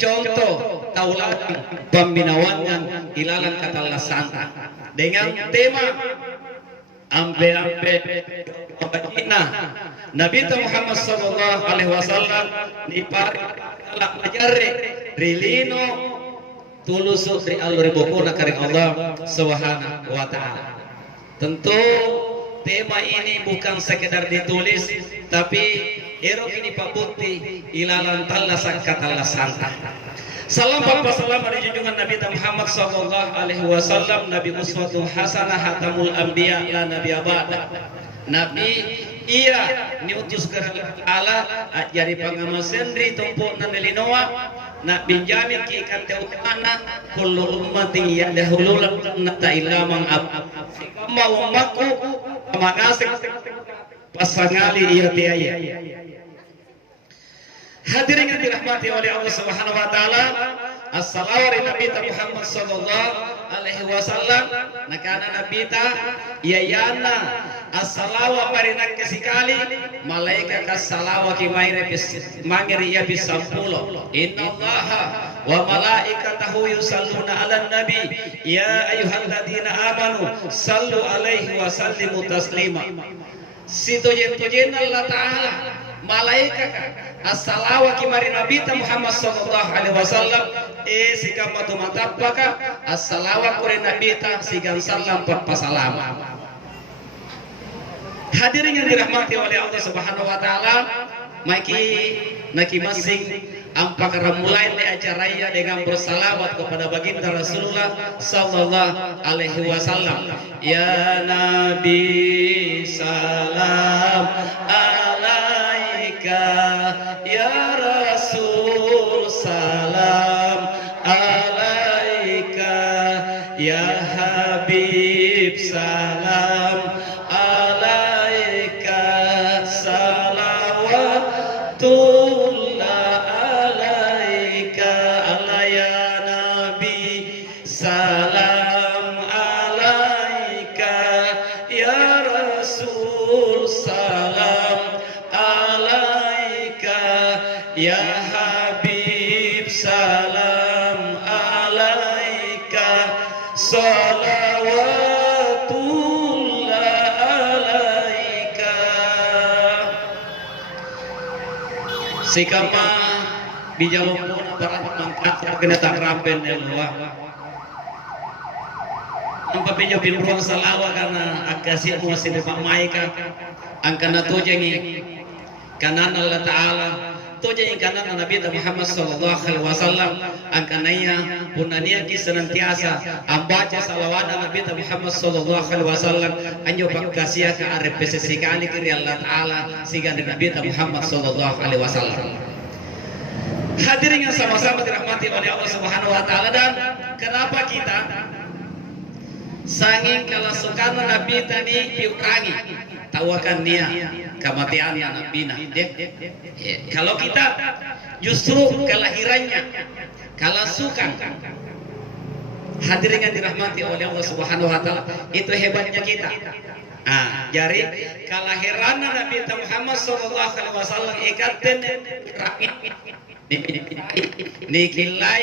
contoh tauladan pembinawangan ilalang katalla santa dengan tema ampe-ampe Madinah. Nabi Muhammad sallallahu alaihi wasallam di parik majare rilino tulusu dari Allah ribukuna karing Allah subhanahu wa ta'ala. Tentu tema ini bukan sekedar ditulis, tapi erok ini Pak Bukti ilalan talla sakatalla santa. Salam Bapak salam dari junjungan Nabi Muhammad sallallahu alaihi wasallam, Nabi uswatun hasanah hatamul anbiya la nabi abada. Nabi iya niutus ke Allah jadi pangamal sendiri tumpuk nanelinoa nak binjamin ki kante utana kullu ummatin yadahulul nata illa man ab mau maku makasih pasangali iya tiaya. Hadirin yang dirahmati oleh Allah Subhanahu wa taala, as-salawatu Nabi Muhammad sallallahu alaihi wasallam nakana Nabi ta yayana as-salawa parinak kesikali malaika kas-salawa ki mangiri ya bisampulo innallaha wa malaikatahu yusalluna 'alan nabi ya ayyuhalladzina amanu sallu alaihi wa sallimu taslima. Situjen-tujen Allah taala malaikat as-salawa kimari Nabi Muhammad sallallahu alaihi wasallam sikam matu matapaka as-salawa kore Nabi ta sigan salam pasalama. Hadirin yang dirahmati oleh Allah Subhanahu wa taala, naki masing ampak mulai di acaranya dengan bersalawat kepada baginda Rasulullah sallallahu alaihi wasallam. Ya Nabi salam alaika, ya Rasul salam alaika, ya Habib salam alaika, salawatullah alaika, Allah ya Nabi salam alaika, ya Rasul salam alaika, ya Habib salam alaika, salawatullah alaika. Sikama bijawab para mangkat kena tak rampen Allah. Nampak pinjau pilpun salawa karena akasih muasin Pak Maika angkana tujengi kanan Allah Ta'ala tujengi kanan Nabi Muhammad sallallahu alaihi wasallam angkananya punania ki senantiasa ambaca salawat Nabi Muhammad sallallahu alaihi wasallam anjo pakasih ka arepese sekali kiri Allah Ta'ala siga Nabi Muhammad sallallahu alaihi wasallam. Hadirin yang sama-sama dirahmati oleh Allah Subhanahu wa taala, dan kenapa kita sanging kalau sukarna Nabi tadi diurangi tawakan dia kematian Nabi nah kalau kita justru kelahirannya kalau suka. Hadirin yang dirahmati oleh Allah Subhanahu wa taala, itu hebatnya kita. Jadi kelahiran Nabi Muhammad sallallahu alaihi wasallam ikaten rakit nikilai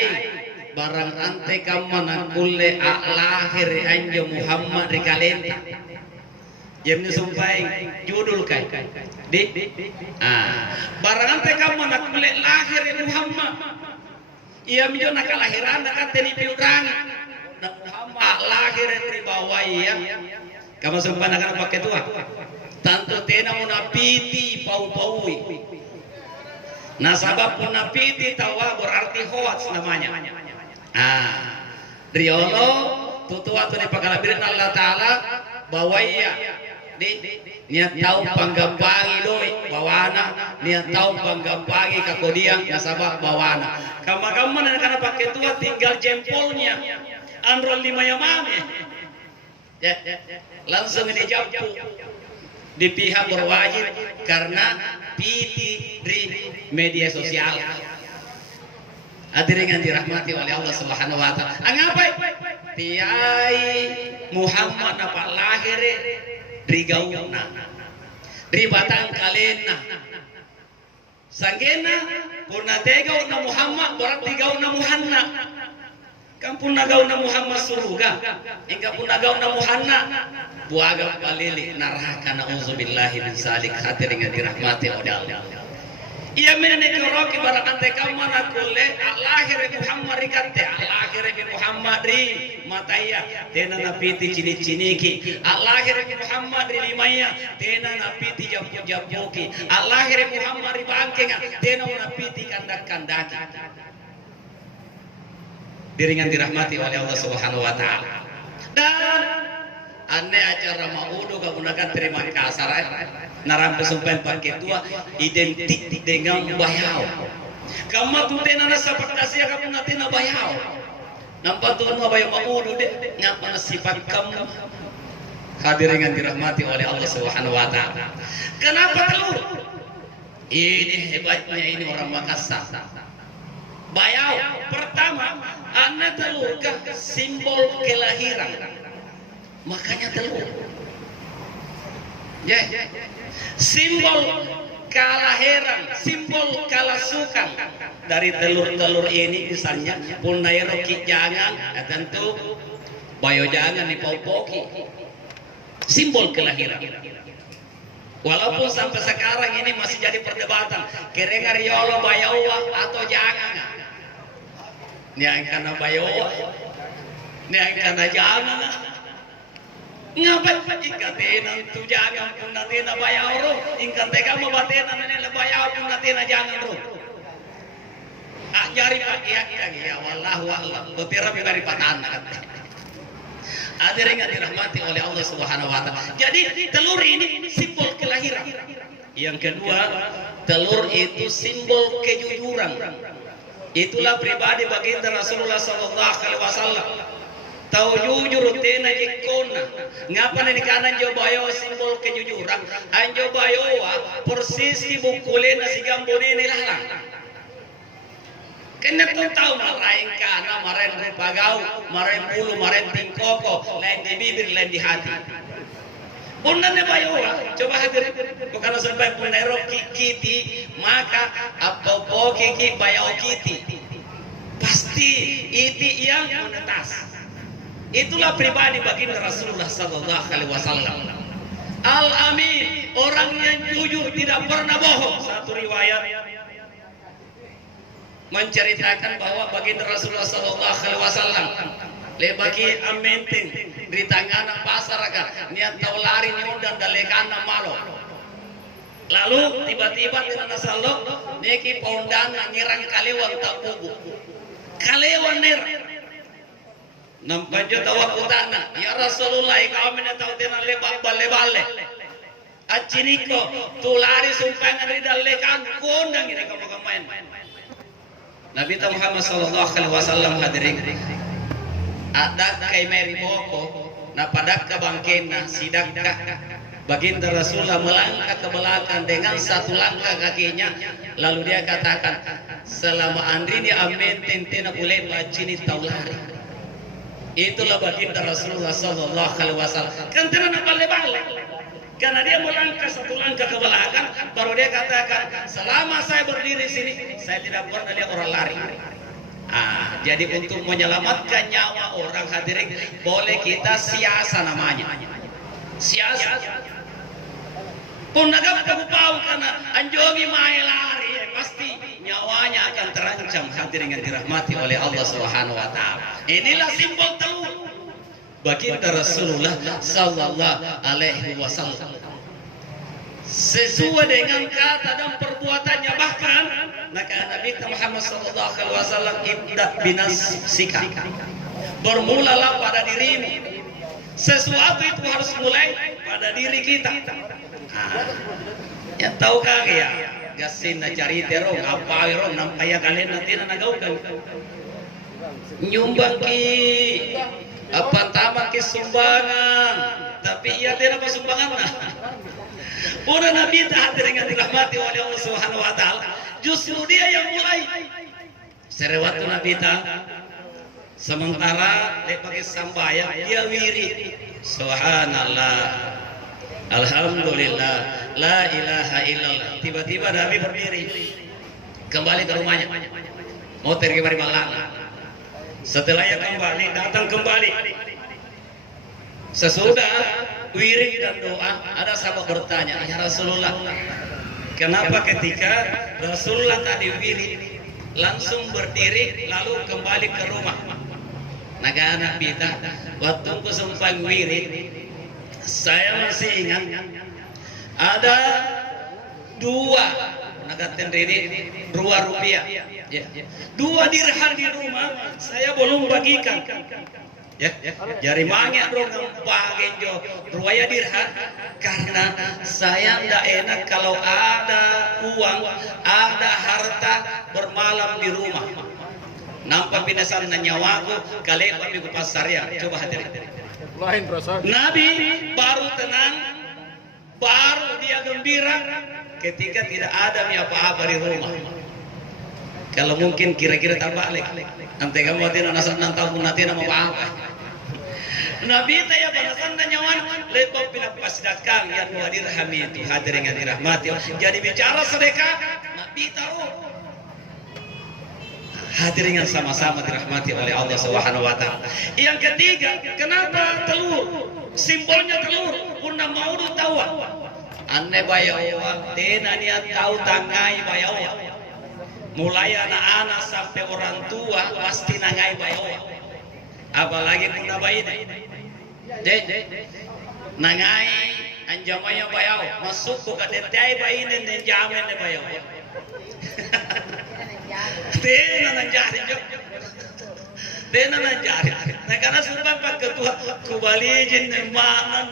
barang ante kamana kulle lahir anjo Muhammad di kalenda jamnya sumpah judul kai di barang ante kamana kulle lahir Muhammad ia mijo nak kelahiran nak teni piurang Muhammad lahir di bawah ya kamu sumpah nak pakai tua tanto tena munapiti pau-paui. Nah sabab munapiti tawa berarti hoax namanya. Dari Allah tutu atau di pagalabiran Allah Ta'ala bahwa iya niat tahu panggampangi doi bawana niat tahu panggampangi kakodiang nasabah bawana kama-kama karena pakai tua tinggal jempolnya androl lima yamame langsung ini jampu di pihak berwajib karena piti di media sosial. Hadirin yang dirahmati oleh Allah Subhanahu wa taala. Ngapai? Tiai Muhammad apa lahir di gauna. Di batang kalena. Sanggena purna tegau na Muhammad Kampung nagauna Muhammad suruga, hingga pun nagauna Muhanna, buaga palili naraka nauzubillahi min salik hadirin yang dirahmati oleh Allah. Ia menek roki barakante kamana kulle alahir Muhammad rikate alahir Muhammad ri mataya tena napiti cini-ciniki alahir Muhammad ri limaya tena napiti japu-japuki alahir Muhammad ri bangkenga tena napiti kandak-kandaki. Diringan dirahmati oleh Allah Subhanahu wa taala. Dan aneh acara maudu menggunakan terima kasar narampe sumpah pakai tua identik dengan bayau. Kamu tuh tena nasa pakasih kamu nanti na bayau. Nampak tuh mau bayau maudu deh ngapa sifat kamu. Hadirin dirahmati oleh Allah Subhanahu wa taala. Kenapa telur? Ini hebatnya ini orang Makassar. Bayau pertama, anak telur simbol kelahiran, makanya telur. Ya, simbol kelahiran, simbol kalasukan dari telur-telur ini misalnya punairo jangan, tentu bayo jangan dipopoki, simbol kelahiran. Walaupun sampai sekarang ini masih jadi perdebatan, kira-kira yolo bayawa atau jangan. Yang karena bayawa, yang karena jangan. Ngapain jika tena tu jangan pun tena bayawa, jika tega mau batena menela bayawa pun tena jangan ro. Ajari pakai ya wallahu a'lam. Betira bari patana. Hadirin yang dirahmati oleh Allah Subhanahu wa taala. Jadi telur ini simbol kelahiran. Yang kedua, telur itu simbol kejujuran. Itulah pribadi baginda Rasulullah sallallahu alaihi wasallam. Tahu jujur tena ikona. Ngapa nih kanan jo bayo simbol kejujuran. Anjo bayo persisi bukulena si gambone ni lalang. Kena tuh tahu marahin kana, marahin rupagau, marahin bulu, marahin tingkoko, lain di bibir, lain di hati. Punannya bayowa, coba hadir. Bukan sampai punero kiti, maka apa kiki bayau kiti. Pasti itu yang menetas. Itulah pribadi baginda Rasulullah sallallahu alaihi wasallam. Al-Amin, orang yang jujur tidak pernah bohong. Satu riwayat menceritakan bahwa baginda Rasulullah sallallahu alaihi wasallam lebagi amenting di tangan pasar agar niat tahu lari nyudan dalekana malo. Lalu tiba-tiba tirana sallo neki pondan ngirang kalewan tabubu. Kalewan ner. Nampak jo tawa kutana, ya Rasulullah kami na tahu tena lebak bale-bale. Aciniko tulari sumpah ngari dalekan kondang ini kamu kemain. Nabi Muhammad sallallahu alaihi wasallam hadirin ada kay Mary Boko na padak ka bangkena sidakka baginda Rasulullah melangkah ke belakang dengan satu langkah kakinya lalu dia katakan selama andri dia amin tentena boleh bacini taulari. Itulah baginda Rasulullah sallallahu alaihi wasallam kan tena bale-bale karena dia melangkah satu langkah ke belakang, baru dia katakan, selama saya berdiri sini, saya tidak pernah lihat orang lari. Jadi untuk menyelamatkan nyawa orang hadirin, boleh kita siasa namanya. Siasa. Pun nagap pagupau karena anjogi main lari, pasti nyawanya akan terancam hadirin yang dirahmati oleh Allah Subhanahu wa taala. Inilah simbol telur. Baginda Rasulullah sallallahu alaihi wasallam sesuai dengan kata dan perbuatannya, bahkan Nabi Muhammad sallallahu alaihi wasallam ibda binasika, bermulalah pada dirimu. Sesuatu itu harus mulai pada diri kita. Ya tahu kah ya gasin na cari terong apa irong nampaya kalian nanti na nagaukan nyumbang ki apa tamak ke sumbangan, tapi ia tidak bersumbangan. Udah Nabi tak dengan dirahmati oleh Allah Subhanahu wa taala. Justru dia yang mulai. Serewat Nabi tak. Sementara dia pakai sambayang, dia wiri. Subhanallah. Alhamdulillah. La ilaha illallah. Tiba-tiba Nabi berdiri. Kembali ke rumahnya. Mau pergi dari Malang. Setelahnya kembali, datang kembali. Sesudah wirid dan doa, ada sahabat bertanya, ya Rasulullah, kenapa ketika Rasulullah tadi wirid langsung berdiri lalu kembali ke rumah? Naga anak kita, waktu ku sumpah wirid, saya masih ingat ada dua nagaten ini Rp2, ya. 2 dirham di rumah saya belum bagikan, ya. Jari mangga dong bagian jo 2 dirham karena saya tidak enak kalau ada uang, ada harta bermalam di rumah. Nampak pinasan na nyawaku kali kami ke pasar ya. Coba hadirin. Lain perasaan. Nabi baru tenang, baru dia gembira ketika tidak ada apa-apa di rumah. Kalau mungkin kira-kira tak balik, nanti kamu hati nasan nantau pun nanti nama apa? Nabi tanya balasan dan nyawan lepas pindah pasdakan yang hadir hamid hadirin yang dirahmati. Jadi bicara sedekah, Nabi tahu. Hadirin yang sama-sama dirahmati oleh Allah Subhanahu wa taala. Yang ketiga, kenapa telur? Simbolnya telur. Puna mau tahu. Anne bayawa, tena niat tahu tangai bayawa. Mulai anak-anak sampai orang tua pasti nangai bayawa. Apalagi puna bayi ini. Nangai anjamanya bayawa. Masuk ke detai bayi ini jamin bayawa. Tena nanjari jo. Tena nanjari. Nah karena sumpah Pak Ketua kubalijin manan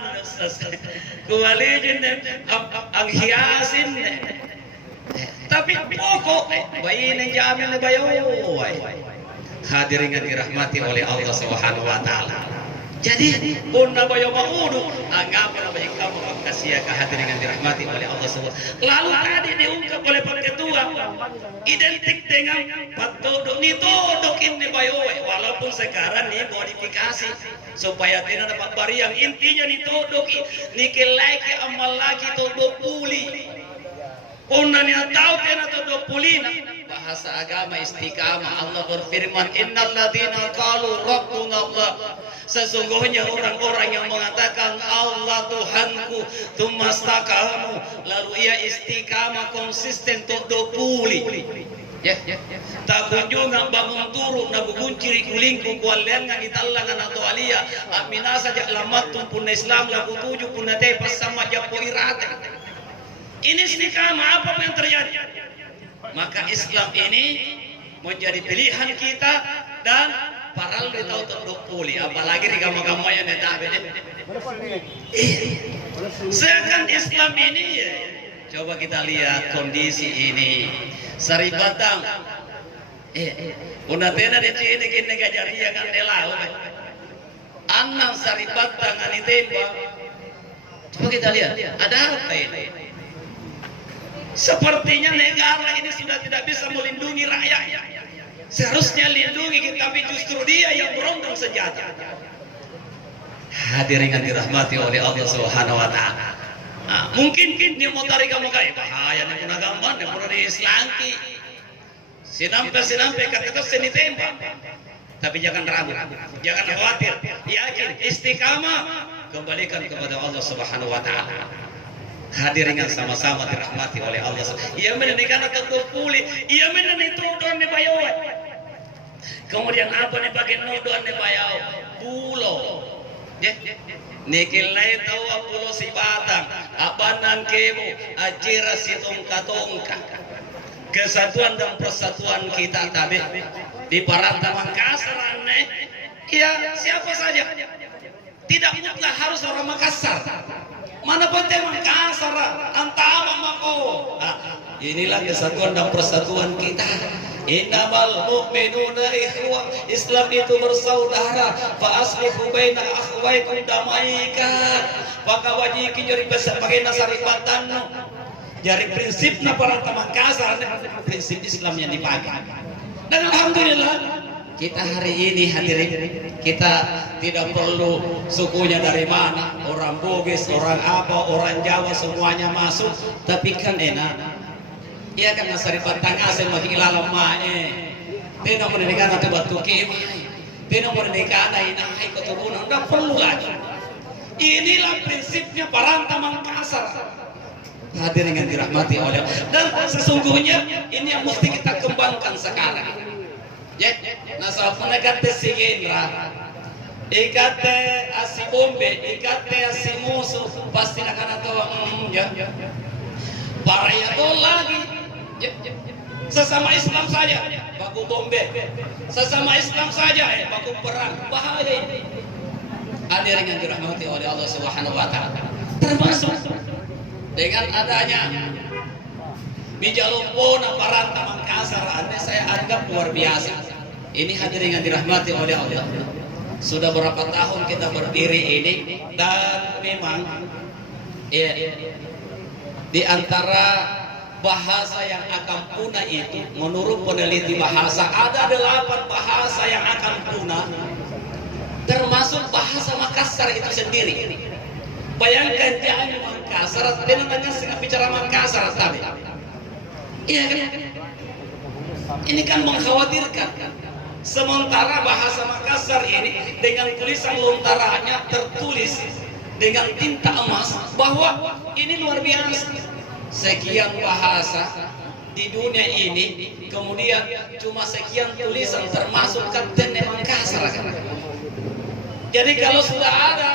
kubalijin ang hiasin. Tapi pokok bayi nanjamin na bayo. Hadirin yang dirahmati oleh Allah Subhanahu wa taala. Jadi bunda bayo maudu anggap baik kamu kasih kehadiran yang dirahmati oleh Allah Subhanahu. Lalu tadi diungkap oleh Pak Ketua identik dengan patodok nitodokin ni bayo walaupun sekarang nih modifikasi supaya tidak dapat bariang intinya nitodoki nikilai ke amal lagi todo puli punanya tahu kena todo pulina bahasa agama istiqamah. Allah berfirman innal ladzina qalu rabbuna Allah, sesungguhnya orang-orang yang mengatakan Allah Tuhanku tumastaqamu lalu ia istiqamah konsisten todo puli. Tak kunjung bangun turun na bugunciri kulingku kualian nga itallangan atau alia amina saja lamat tumpun Islam lagu 7 pun nate pas sama japo irate. Ini istiqamah apa yang terjadi? Maka Islam ini menjadi pilihan kita dan paral di tahu terduk puli apalagi di gama-gama yang netabe. Sedangkan Islam ini ya, coba kita lihat kondisi ini. Sari batang, una tena di sini kini kejadian kan delau, anang sari batang ani tembak. Coba kita lihat, ada apa ini? Sepertinya negara ini sudah tidak bisa melindungi rakyat. Seharusnya lindungi kita, tapi justru dia yang berondong senjata. Hadirin yang dirahmati oleh Allah Subhanahu wa taala. Mungkin dia mau tarik kamu kayak bahaya nih pun agama nih pun di Islanki sinampe kata seni tembak, tapi jangan ragu, jangan khawatir, yakin istiqamah kembalikan kepada Allah Subhanahu wa taala. Hadirin yang sama-sama dirahmati oleh Allah. Ia menenikan atau pulih, ia menenitukan nih bayawa. Kemudian apa nih pakai nuduhan nih bayawa? Pulau. Nikil lain tahu pulau si Batang, abanan kemu, ajira si tongka-tongka. Kesatuan dan persatuan kita tadi di Paranta Makassar ya siapa saja. Tidak mutlak harus orang Makassar. Mana penting Makassar, antama mako. Inilah kesatuan dan persatuan kita. Innamal mu'minuna ikhwah. Islam itu bersaudara. Fa aslihu baina akhwaikum, damaikan. Maka wajib jadi sebagai nasaripatan. Jadi prinsipnya Paranta Makassar, prinsip Islam yang dipakai. Dan alhamdulillah kita hari ini hadirin, kita tidak perlu sukunya dari mana, orang Bugis, orang apa, orang Jawa semuanya masuk, tapi kan enak. Ia kan nasari patang asal makin lalam mae. Tidak mendengar atau batu kemai. Tino merdeka na inahay keturunan, udah perlu lagi. Inilah prinsipnya Paranta Mangkasar. Hadirin yang dirahmati oleh Allah. Dan sesungguhnya ini yang mesti kita kembangkan sekarang. Ya, nasa penegate si Gendra, ikate asi bombe, ikate asi musuh, pasti akan atau ya. Para itu lagi. Ya. Sesama Islam saja baku bombe, sesama Islam saja baku perang, bahaya ini. Hadirin yang dirahmati oleh Allah Subhanahu wa taala. Termasuk dengan adanya Bijalupona Paranta Mangkasar, saya anggap luar biasa. Ini hadirin yang dirahmati oleh Allah. Sudah berapa tahun kita berdiri ini, dan memang ya, di antara bahasa yang akan punah itu, menurut peneliti bahasa ada 8 bahasa yang akan punah, termasuk bahasa Makassar itu sendiri. Bayangkan jangan Makassar, dia namanya bicara Makassar tadi. Iya kan? Ini kan mengkhawatirkan. Sementara bahasa Makassar ini dengan tulisan lontarannya tertulis dengan tinta emas bahwa ini luar biasa. Sekian bahasa di dunia ini, kemudian cuma sekian tulisan termasuk Kapten Makassar. Jadi kalau sudah ada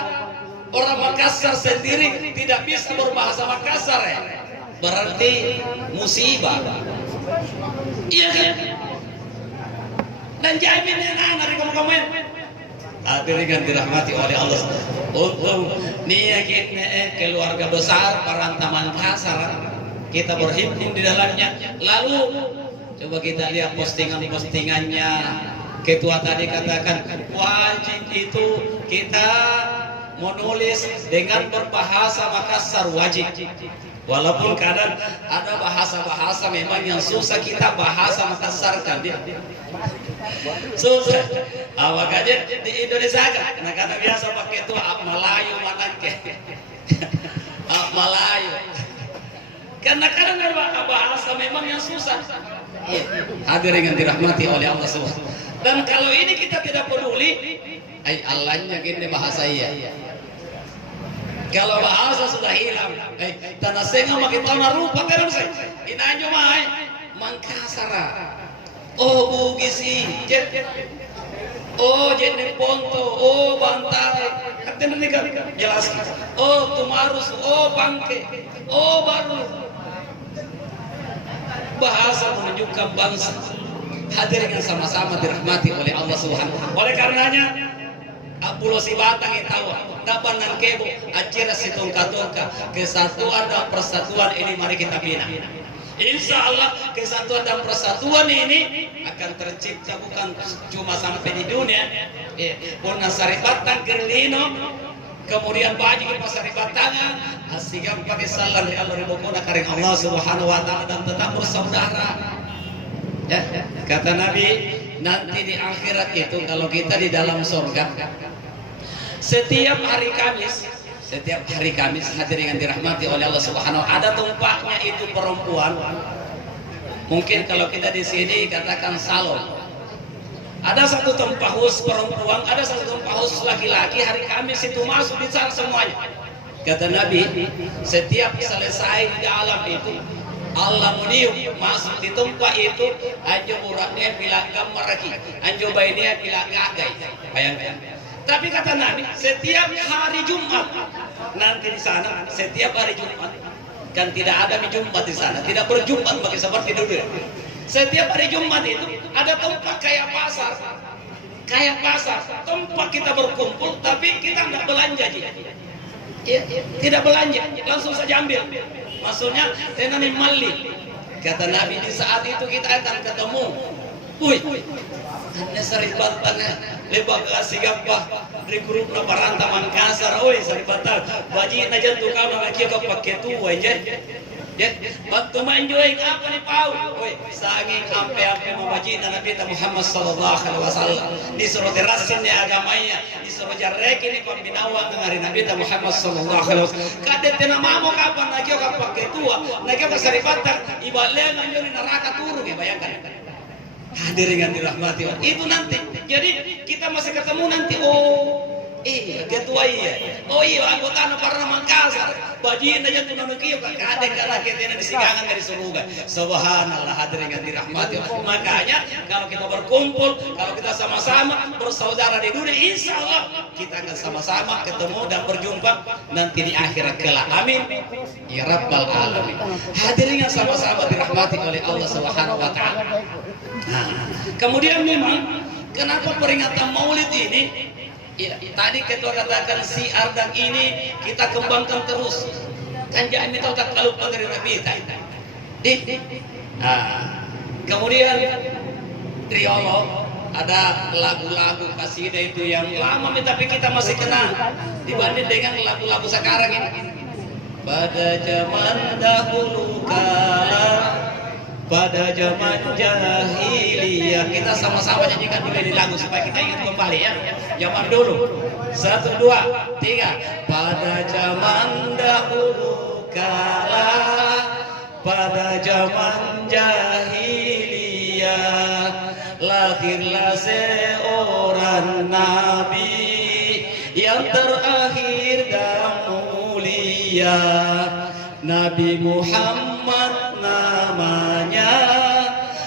orang Makassar sendiri tidak bisa berbahasa Makassar, ya, berarti musibah. Iya kan? Dan jaminnya anak komen. Hadirin yang dirahmati oleh Allah. Untuk niatnya keluarga besar Paranta Mangkasar, kita berhimpun di dalamnya. Lalu coba kita lihat postingannya. Ketua tadi katakan wajib itu kita menulis dengan berbahasa Makassar, wajib. Walaupun kadang ada bahasa-bahasa memang yang susah kita bahasa Makassar kan dia. Susah. Makanya di Indonesia kan, nah karena biasa pakai itu Melayu mana ke? Melayu. Karena kadang ada bahasa memang yang susah. Hadirin yang dirahmati oleh Allah SWT. Dan kalau ini kita tidak peduli, Allahnya gini bahasa iya. Kalau bahasa sudah hilang, tanah senga makin tanah rupa terus. Inanyo mai Mangkasar. Oh Bugisi, oh Jende Ponto, oh Bantai. Katanya nih kan jelas. Oh Tumarus, oh Bangke, oh Baru. Bahasa menunjukkan bangsa. Hadirin yang sama-sama dirahmati oleh Allah Subhanahu. Oleh karenanya Pulau Sibatang itu tahu, dapat nan kebo, acara situngka-tungka, kesatuan dan persatuan ini mari kita bina. Insya Allah kesatuan dan persatuan ini akan tercipta bukan cuma sampai di dunia. Puna Saribatang Gerlino, kemudian baju ke Saribatangan, asigam pakai salam di Allah ribukuna karing Allah Subhanahu Wa Taala dan tetap bersaudara. Ya, kata Nabi, nanti di akhirat itu kalau kita di dalam surga, setiap hari Kamis hadirin yang dirahmati oleh Allah Subhanahu, ada tumpahnya itu perempuan. Mungkin kalau kita di sini katakan salon. Ada satu tumpah khusus perempuan, ada satu tumpah khusus laki-laki. Hari Kamis itu masuk di sana semuanya. Kata Nabi, setiap selesai di dalam itu Allah meniup masuk di tempat itu, anjo uratnya bilang gamaraki, anjo bayinya bilang gagai. Bayangkan. Tapi kata Nabi, setiap hari Jumat nanti di sana, setiap hari Jumat kan tidak ada Jumat di sana, tidak berjumat bagi seperti dulu. Setiap hari Jumat itu ada tempat kayak pasar, tempat kita berkumpul, tapi kita nggak belanja, tidak belanja, langsung saja ambil. Maksudnya tenani mali. Kata Nabi di saat itu kita akan ketemu. Ane Saribatang lebak kasih gampah dari grup na Paranta Mangkasar. Saribatang baji na dyan tukau na nakia ka paketu aja. Waktu manjoy apa ni pau? Sanging ampe-ampe mamaji na Nabi Muhammad sallallahu alaihi wasallam. Disuruh terasin ni agamanya, disuruh jarek ini pembinawa ng hari Nabi Muhammad sallallahu alaihi wasallam. Kadet na mamo kapan nakia ka paketu, nakia ka Saribatang ibalen anjo ni neraka turun, bayangkan. Hadirin yang dirahmati Allah. Itu nanti. Jadi kita masih ketemu nanti. Oh, iya ketua iya. Oh iya anggota para Mangkasar. Bajiin aja tuh nanti kakak karena kita disigangan dari surga. Subhanallah hadirin yang dirahmati Allah. Makanya kalau kita berkumpul, kalau kita sama-sama bersaudara di dunia, insya Allah kita akan sama-sama ketemu dan berjumpa nanti di akhirat kelak. Amin. Ya Rabbal Alamin. Hadirin yang sama-sama dirahmati oleh Allah Subhanahu Wa Taala. Nah, kemudian memang kenapa peringatan Maulid ini? Ya, tadi ketua katakan siar dan ini kita kembangkan terus. Kan jangan tahu tak kalau dari Nabi kita. Kemudian Triolo ada lagu-lagu kasidah itu yang lama tapi kita masih kenal dibanding dengan lagu-lagu sekarang ini. Pada zaman dahulu kala, pada zaman jahiliyah, kita sama-sama nyanyikan dulu di lagu supaya kita ingat kembali ya. Zaman dulu. 1, 2, 3. Pada zaman dahulu kala, pada zaman jahiliyah, lahirlah seorang nabi yang terakhir dan mulia, Nabi Muhammad namanya,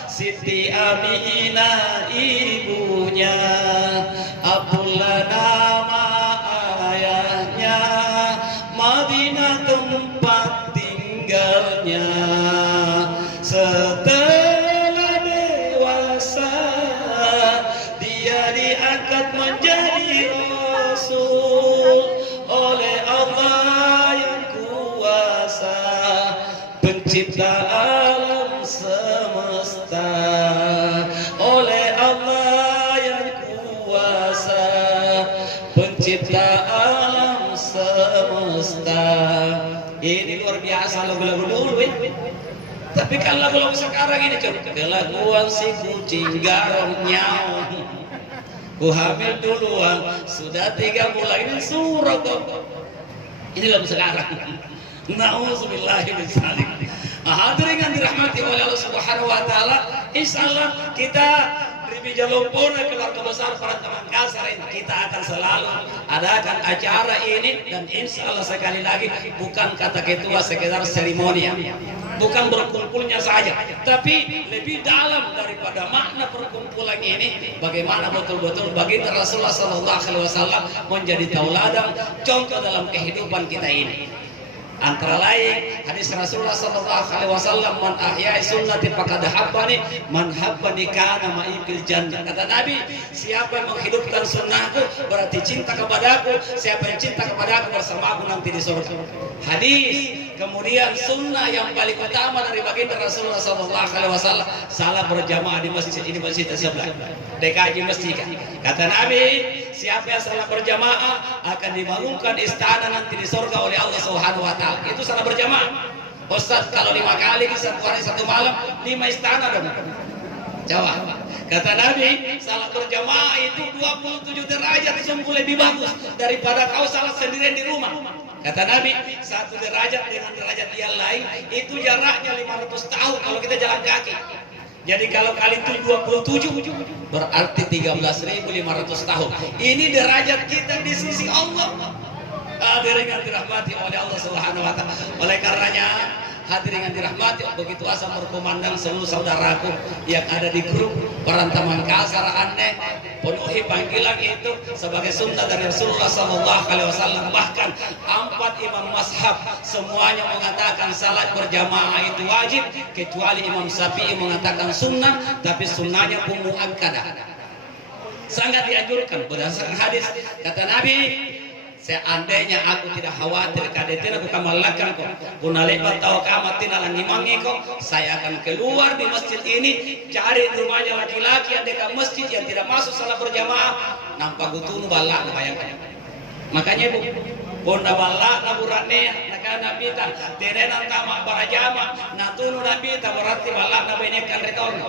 Siti Aminah ibunya, Abdullah nama ayahnya, Madinah tempat tinggalnya. Setelah dewasa dia diangkat menjadi Rasul oleh Allah yang kuasa, pencipta alam semesta, oleh Allah yang kuasa, pencipta alam semesta. Ini luar biasa lagu-lagu dulu tapi kan lagu-lagu sekarang ini kelakuan si kucing garong nyawa, ku hamil duluan sudah 3 bulan ini surah kok. Ini lagu sekarang. Nauzubillahi min dzalik. Hadirin yang dirahmati oleh Allah Subhanahu wa taala, insyaallah kita di Jalupuna keluarga besar para Mangkasar ini kita akan selalu adakan acara ini, dan insyaallah sekali lagi bukan kata ketua sekedar seremonial, bukan berkumpulnya saja, tapi lebih dalam daripada makna perkumpulan ini, bagaimana betul-betul baginda Rasulullah SAW menjadi tauladan contoh dalam kehidupan kita ini. Antara lain hadis Rasulullah SAW, man ahya'i sunnati faqad habbani, man habbani kana ma'i fil jannah. Kata Nabi, siapa yang menghidupkan sunnahku berarti cinta kepadaku, siapa yang cinta kepadaku bersamaku nanti di surga. Hadis. Kemudian sunnah yang paling utama dari baginda Rasulullah SAW, salat berjamaah di masjid ini, masjid sebelah DKJ masjid. Kata Nabi, siapa yang salat berjamaah akan dibangunkan istana nanti di surga oleh Allah Subhanahu wa taala. Itu salat berjamaah. Ustaz, kalau 5 kali satu hari 1 malam 5 istana dong. Jawab. Kata Nabi, salat berjamaah itu 27 derajat sungguh lebih bagus daripada kau salat sendirian di rumah. Kata Nabi, 1 derajat dengan derajat yang lain itu jaraknya 500 tahun kalau kita jalan kaki. Jadi kalau kali 27 berarti 13.500 tahun. Ini derajat kita di sisi Allah. Hadirin yang dirahmati oleh Allah Subhanahu wa taala. Oleh karenanya, hadirin yang dirahmati, begitu asal berkumandang seluruh saudaraku yang ada di grup Perantau Mangkasar Aneh, penuhi panggilan itu sebagai sunnah dari Rasulullah SAW. Bahkan 4 imam mazhab semuanya mengatakan salat berjamaah itu wajib, kecuali Imam Syafi'i mengatakan sunnah, tapi sunnahnya muakkadah, sangat dianjurkan berdasarkan hadis. Kata Nabi, seandainya aku tidak khawatir kadetin aku kamalakan kok punalepat tahu kamatin alang imangi kok, saya akan keluar di masjid ini cari rumahnya laki-laki yang dekat masjid yang tidak masuk salat berjamaah, nampak gutunu balak bayangkan. Makanya ibu bonda balak naburane nakana nabi ta terenan tamak barajama natunu nabi ta berarti balak nabenyekan retorn.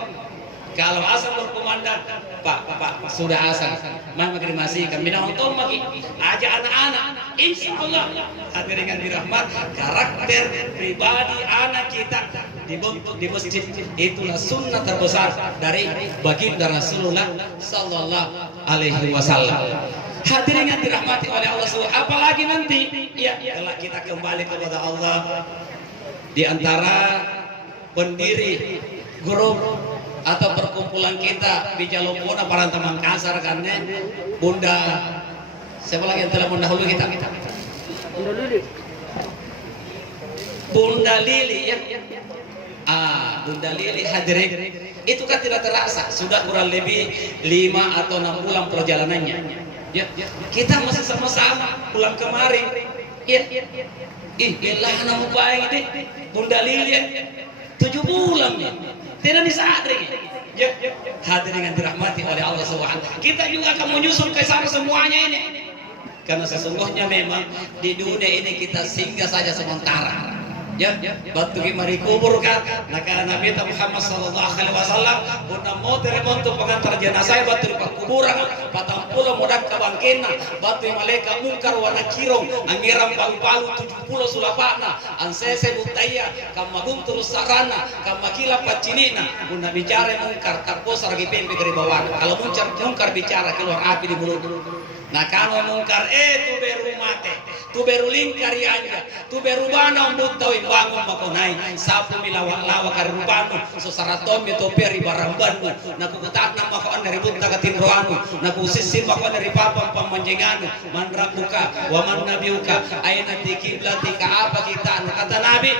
Kalau asal berkumandang, Pak, sudah asal. Mama masih kami nonton lagi. Aja anak-anak, insya Allah hadirin yang dirahmat, karakter pribadi anak kita dibentuk di masjid, itulah sunnah terbesar dari baginda Rasulullah sallallahu alaihi wasallam. Hadirin yang dirahmati oleh Allah SWT, apalagi nanti ya kalau kita kembali kepada Allah, di antara pendiri grup atau perkumpulan kita di Jalopona para teman kasar karena Bunda siapa lagi yang telah mendahului kita? Bunda Lili ya. Bunda Lili hadirin, itu kan tidak terasa sudah kurang lebih 5 atau 6 bulan perjalanannya. Ya, kita masih sama-sama pulang kemarin. Ya, ilah nama baik ini Bunda Lili 7 bulan ya. Tidak disadari. Ya, hadirin yang dirahmati oleh Allah SWT. Kita juga akan menyusul ke sana semuanya ini. Karena sesungguhnya memang di dunia ini kita singgah saja sementara. Ya, batu mari kubur kan. Maka Nabi Muhammad sallallahu alaihi wasallam pun mau remonto pengantar jenazah batu di kuburan patang pulau mudak kabangkena batu malaikat mungkar wa nakirong angiram palu-palu 70 sulapana ansese butaya kamagum terus sarana kamakila pacinina mun bicara mungkar takposar gi pempe dari bawah. Kalau mungkar bicara keluar api di mulut. Nah kalau mungkar tu beru mate, tu beru lingkar anja, tu beru bana umbut tawin bangun makonai, sapu milawa-lawa karubanu, sosaratom itu peri barambanmu, naku ketak nama kau dari bunta ketinroanu, naku sisi makau dari papam pamanjenganu, mandrabuka, waman nabiuka, aina kiblatika apa kita? Kata Nabi,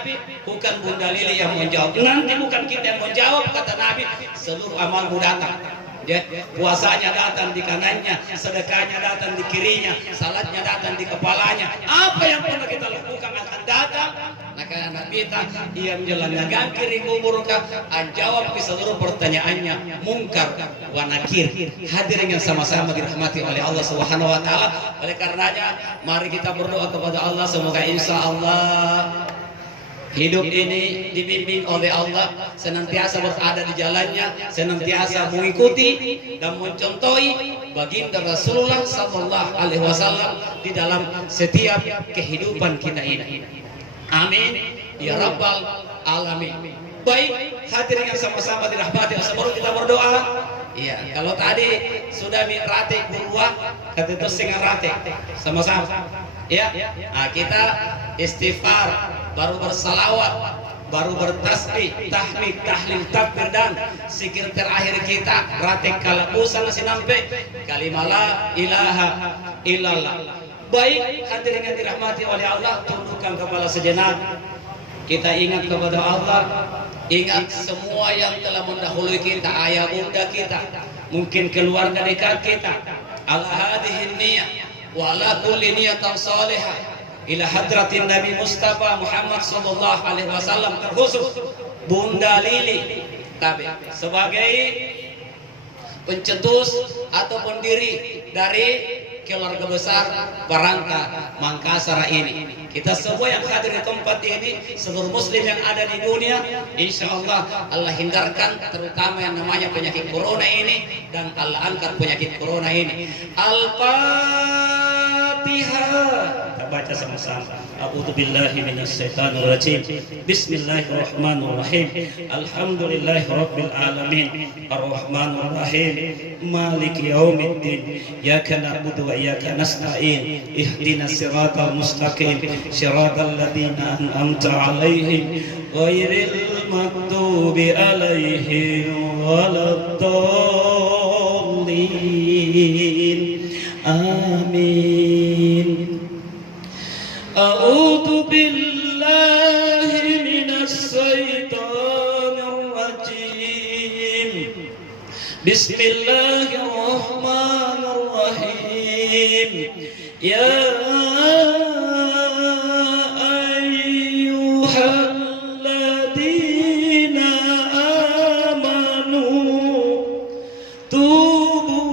bukan Bunda Lili yang menjawab, nanti bukan kita yang menjawab, kata Nabi, seluruh amalmu datang. Ya, puasanya datang di kanannya, sedekahnya datang di kirinya, salatnya datang di kepalanya. Apa yang pernah kita lakukan akan datang. Maka anak kita ia menjalankan kiri kubur jawab ke seluruh pertanyaannya mungkar wa nakir. Hadirin yang sama-sama dirahmati oleh Allah Subhanahu wa taala. Oleh karenanya mari kita berdoa kepada Allah semoga insya Allah hidup ini dibimbing oleh Allah, senantiasa berada di jalannya, senantiasa mengikuti dan mencontohi baginda Rasulullah sallallahu alaihi wasallam di dalam setiap kehidupan kita ini. Amin ya rabbal alamin. Baik, hadirin yang sama-sama dirahmati, sebelum kita berdoa, iya, kalau tadi sudah mi'ratik buruah, kata itu setengah ratik sama-sama. Ya, nah, kita istighfar, baru bersalawat, baru bertasbih, tahmid, tahlil, takbir dan zikir terakhir kita ratik kalabusan sinampe kalimah la ilaha illallah. Baik, hadirin yang dirahmati oleh Allah, tundukkan kepala sejenak. Kita ingat kepada Allah, ingat semua yang telah mendahului kita, ayah bunda kita, mungkin keluarga dekat kita. Ala hadhihi niyah wa ala kulli niyatin salihah ila hadratin Nabi Mustafa Muhammad sallallahu alaihi wasallam, terkhusus Bunda Lili Tabe sebagai pencetus atau pendiri dari keluarga besar Barangka Mangkasar ini. Kita semua yang hadir di tempat ini, seluruh muslim yang ada di dunia, insya Allah Allah hindarkan terutama yang namanya penyakit corona ini, dan Allah angkat penyakit corona ini. Al-Fatihah. Kita baca sama-sama. A'udzubillahi minasyaitonirrajim. Bismillahirrahmanirrahim. Alhamdulillahirabbil alamin. Arrahmanirrahim. Maliki yaumiddin. Iyyaka na'budu wa iyyaka nasta'in. Ihdinas siratal mustaqim. Siratal ladzina an'amta 'alaihim ghairil maghdubi 'alaihim waladdallin. Amin. A'udzu billahi minasy syaithanir rajim. Bismillahirrahmanirrahim. Ya ayyuhalladzina amanu tubu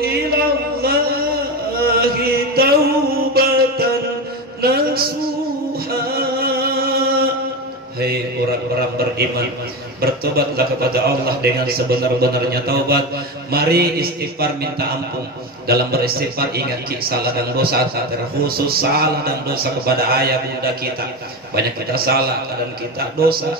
ilallahi taubatan nasuha. Hai orang-orang beriman, bertobatlah kepada Allah dengan sebenar-benarnya taubat. Mari istighfar minta ampun. Dalam beristighfar ingat salah dan dosa, terkhusus salah dan dosa kepada ayah bunda kita. Banyak kita salah, kadang kita dosa,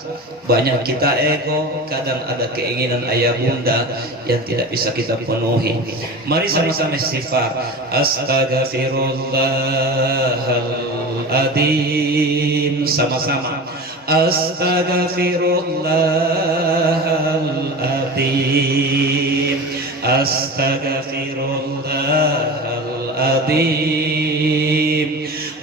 banyak kita ego, kadang ada keinginan ayah bunda yang tidak bisa kita penuhi. Mari sama-sama istighfar. Astaghfirullahaladzim, sama-sama. Astaghfirullahaladzim, astaghfirullahaladzim,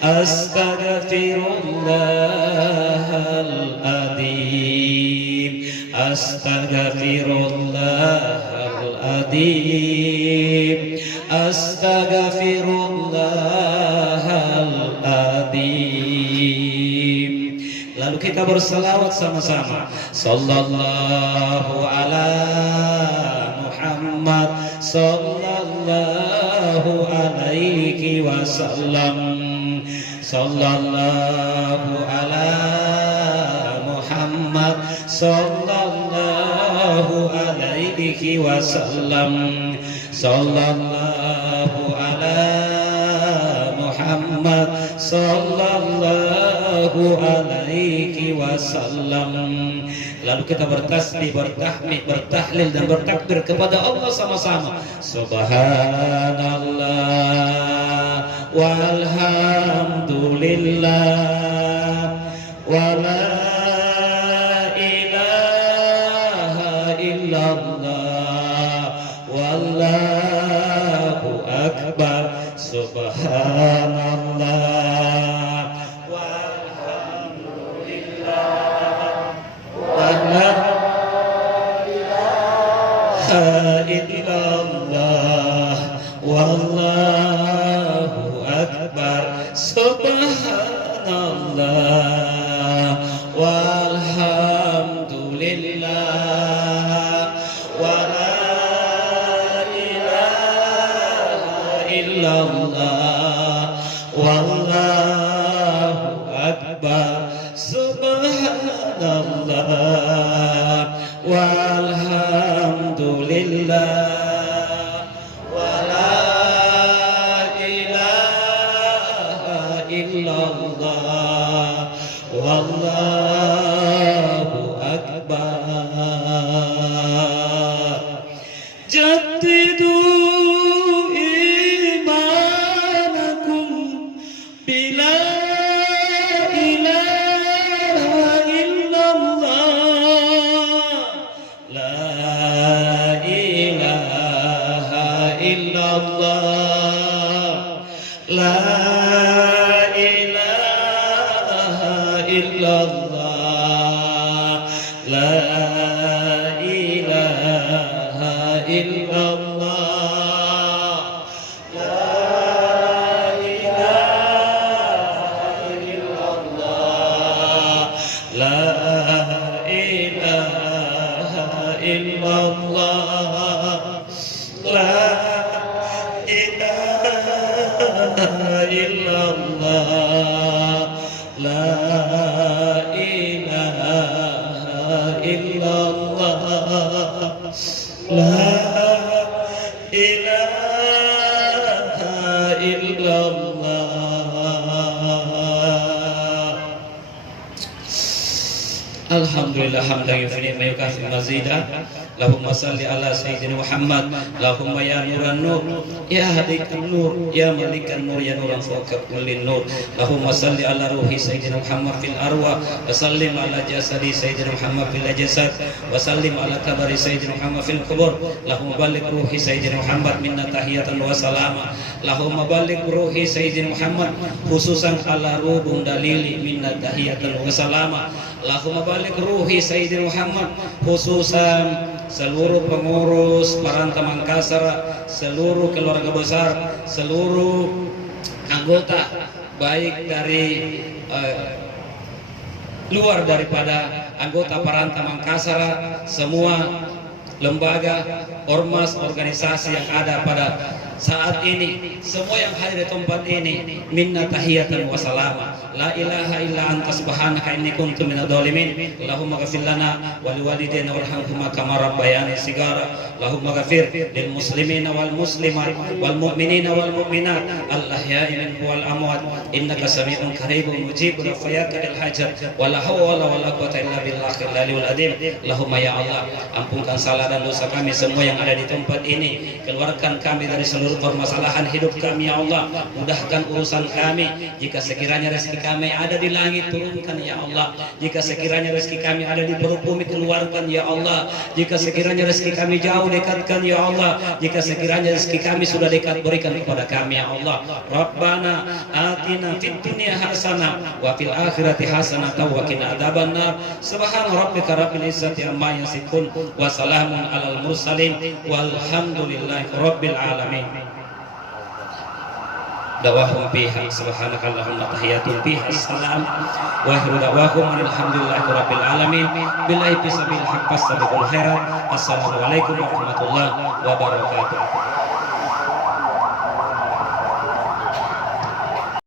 astaghfirullahaladzim, astaghfirullahaladzim, astaghfirullahaladzim. Lalu kita berselawat sama-sama. Sallallahu ala Muhammad, sallallahu alaihi wasallam, sallallahu ala Muhammad, sallallahu alaihi wasallam, sallallahu ala Muhammad, sallallahu alaihi wasallam. Lalu kita bertasbih, bertahmid, bertahlil dan bertakbir kepada Allah sama-sama. Subhanallah walhamdulillah wa la ilaha illallah wallahu akbar. Subhanallah walhamdulillah wa la ilaha illallah wallahu akbar. Subhanallah walhamdulillah wa la ilaha illallah wallahu akbar. Subhanallah walhamdulillah wa la ilaha illallah wallahu akbar. Jaddidu imanakum bila ilaha illallah, la ilaha illallah, la ilaha illallah, la ilaha illallah, la ilaha illallah, la ilaha illallah, la ilaha illallah, la ilaha illallah, la ilaha illallah. Alhamdulillah hamdan yufi'u ma yukafi mazida. Allahumma salli ala sayyidina Muhammad. Allahumma ya nuran nur, ya hadikan nur, ya malikan nur, ya nuran fawqa kulli nur. Allahumma salli ala ruhi sayyidina Muhammad fil arwah, wa sallim ala jasadi sayyidina Muhammad fil jasad, wa sallim ala kabari sayyidina Muhammad fil qubur. Allahumma balligh ruhi sayyidina Muhammad minna tahiyatan wa salama. Allahumma balligh ruhi sayyidina Muhammad khususan ala ruh bunda lili minna tahiyatan wa salama. Allahumma balik ruhi Sayyidina Muhammad khususan seluruh pengurus Paranta Mangkasar, seluruh keluarga besar, seluruh anggota baik dari luar daripada anggota Paranta Mangkasar, semua lembaga, ormas, organisasi yang ada pada saat ini semua yang hadir di tempat ini minna tahiyatan wa salama la ilaha illa anta subhanaka inni kuntu minadh dhalimin Allahumma ghfir lana wa liwalidayna warhamhuma kama rabbayani sigara Allahumma ghfir lil muslimina wal muslimat wal mu'minina wal mu'minat al ahya'i minhum wal amwat innaka sami'un qaribun mujibur da'watil hajat wa la hawla wa la quwwata illa billahil aliyyil azim Allahumma ya Allah ampunkan salah dan dosa kami semua yang ada di tempat ini, keluarkan kami dari seluruh permasalahan hidup kami ya Allah, mudahkan urusan kami. Jika sekiranya rezeki kami ada di langit, turunkan ya Allah. Jika sekiranya rezeki kami ada di perut bumi, keluarkan ya Allah. Jika sekiranya rezeki kami jauh, dekatkan ya Allah. Jika sekiranya rezeki kami sudah dekat, berikan kepada kami ya Allah. Rabbana atina fid dunya hasanah wa fil akhirati hasanah wa qina adzabannar. Subhana rabbika rabbil izzati amma yasifun wa salamun alal mursalin walhamdulillahi rabbil alamin. Dawahum fiha subhanakallahumma tahiyatun fiha salam wa akhiru da'wahum alhamdulillahi rabbil alamin billahi bisabil haqq fastabiqul khairat. Assalamualaikum warahmatullahi wabarakatuh.